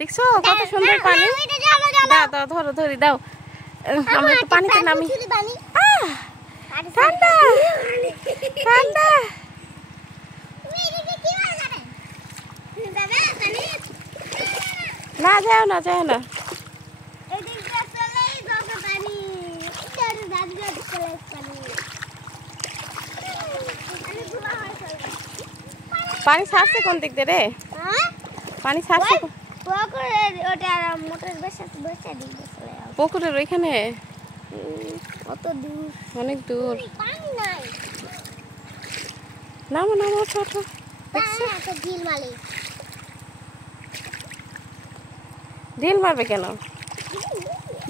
দেখছো কত সুন্দর পানি। দাও দাও ধরো ধরি দাও। আমরা একটু পানিতে নামি। ঠান্ডা ঠান্ডা। না যাও না যাও না। পানি ছাড়ছে কোন দিক দিয়ে রে? পানি ছাড়ছে পুকুরের ওইখানে অনেক দূর। নামো নামো ছোট ঢিল মারবে কেন?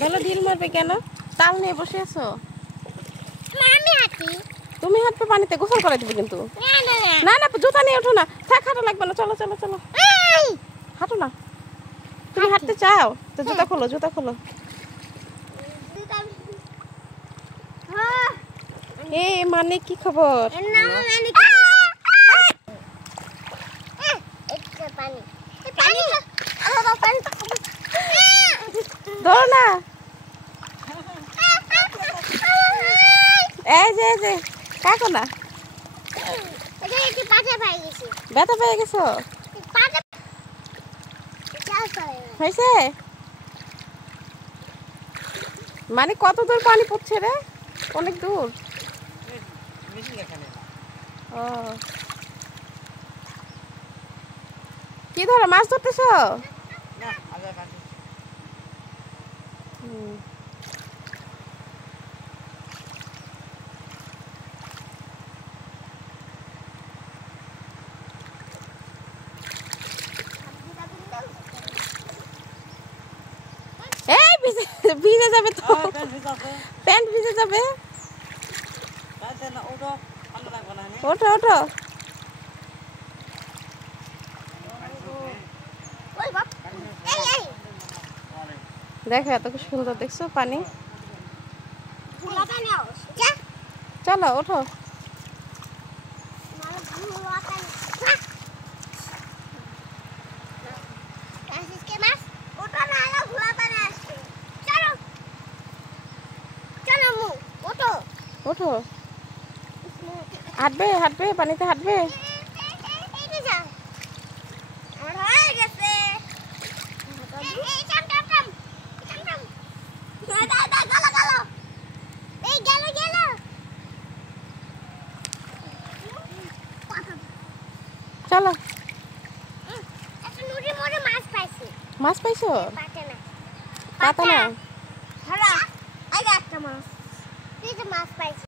বলো ঢিল মারবে কেন? তাল নিয়ে বসে আছো? তুমি হাঁটবে পানিতে, গোসল করে দিবে কিন্তু। না না জুতা নিয়ে ওঠো না, থাক হাঁটা লাগবে না, চলো চলো চলো হাঁটো না। তুমি হাঁটতে চাও তো জুতা খোলো, জুতা খোলো। এ মানে কি খবর? ধরো না। এই যে এই যে কাকো না, ব্যথা পেয়ে গেছো? হয়েছে? মানে কত দূর পানি পড়ছে রে? অনেক দূর। ও কি ধরো, মাছ ধরতেছো? ভিজে যাবে তো, প্যান্ট ভিজে যাবে। ওঠো ওঠো। দেখো এত সুন্দর, দেখছো পানি। চলো ওঠো। ওঠো, হাঁটবে হাঁটবে পানিতে হাঁটবে। চলো। মাছ পাইছো? পাতা না।